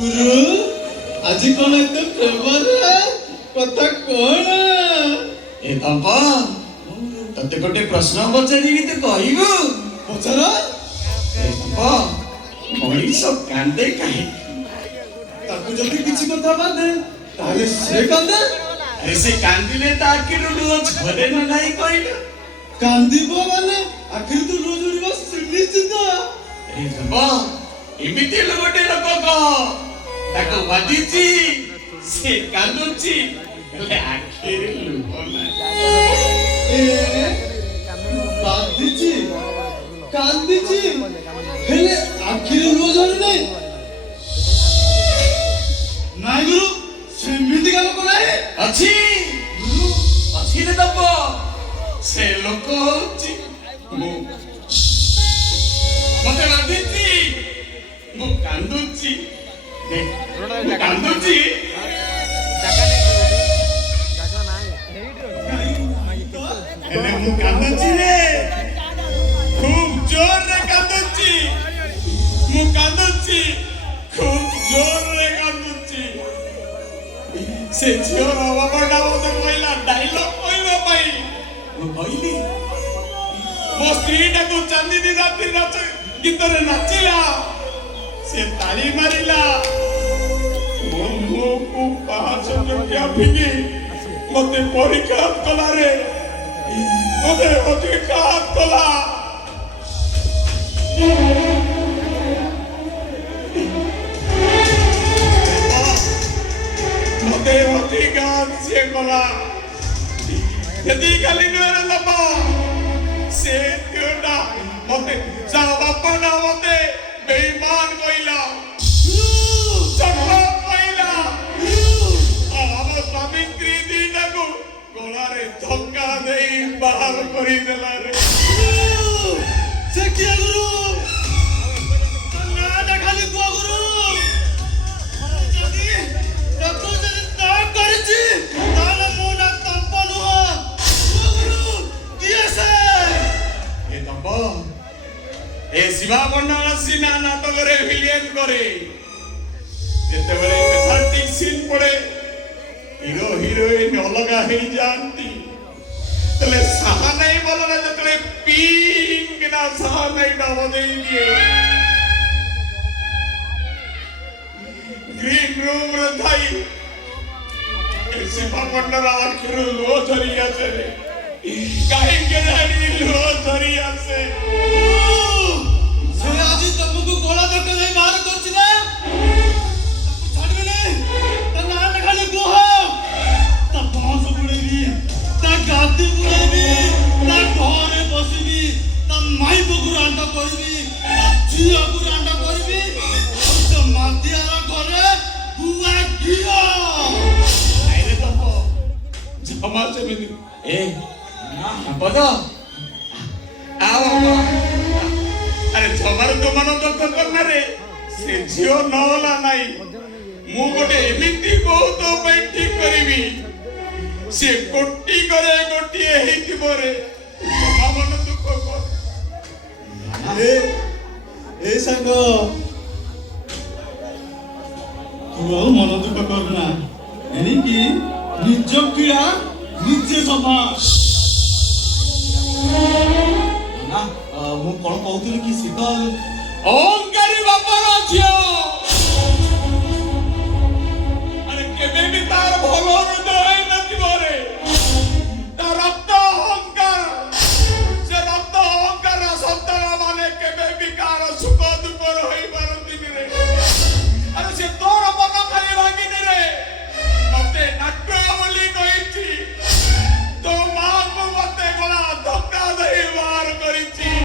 गुरु आज कौन एते प्रेमर कथा कौन ए बाबा तते गोटे प्रश्न पचारि तू कहबू पचार ए बाबा मनीष कांदे काहे ताकू जदी किछि कथा बादे ताले से कांदे अरे से कांदिले ता आखिर लुज घरे न नाही कहले कांदीबो माने आखिर तू रोज उड़िबो सुनिश्चित ए बाबा एमिति गोटे लोक को ताको वादिची से कांदुची ले आखिर लुह ना ए बादिची कांदीची हेले आखिर रोज नहीं नाई गुरु सेमिति का लोक नाही अछि गुरु अछि रे बाबा से लोक होची मु मते वादिची मु कांदुची कांदुची एने मु कांदुची रे खूब जोर रे कांदुची मु कांदुची खूब जोर रे कांदुची से झियोर बाबाटा मते कहला डायलॉग कहबा पई मु कहली मो स्त्रीटा को चांदनी रात्रि नाच गीत रे नाचिला से ताली मारिला मो मो को पास क्या फिंगी मते परीक्षा कला रे मते अधिकार कला मते अधिकार से कला यदि खाली नरे लबा से त्योडा मते जा बापा ना मते बेईमान कइला चक्र कइला अब सावित्री दीटा को गलारे धक्का देई बाहर करी देला रे से किया गुरु ना खाली को गुरु जदी ततो जदी ता करछि ताले मोना तंपनु हो गुरु किए से ए तंप ए शिवा बन्नाला सीना नाटक रे विलियन करे जेते बेले पैथेटिक सीन पड़े हीरो हीरोइन अलगा हे जानती तले साहा नहीं बोलो ना जतले पिंग ना साहा नहीं ना बदे दिए ग्रीन रूम रे थाई शिवा बन्नाला आखिर लो धरिया से काहे के जानी लो धरिया से से आज तुमको गोला धक्का दे बाहर करछि ना छाड़बे नहीं त ना खाली को हो त बांस बुड़ेबी त गादी बुड़ेबी त घरे बसिबी त माई बगुरांडा करबी त झिया गुरांडा करबी त मादियारा घरे बुआ गियो आइरे तंप जमा से में ए बदो आओ अरे जमार तो मन दुख करना रे से झियो नहला नाही मु गोटे एमिति बहुत पई ठीक करबी से कोटी करे गोटी हेति बरे जमा मन दुख कर ए संग तू ଆଉ ମନ ଦୁଃଖ କରନା ଏଣିକି ନିଜ କିଳା ନିଜେ ସଫା ନା ମୁଁ କଣ କହୁଥିଲି କି ଶୀତଲ ଓंकारी ବାପର ଝିଅ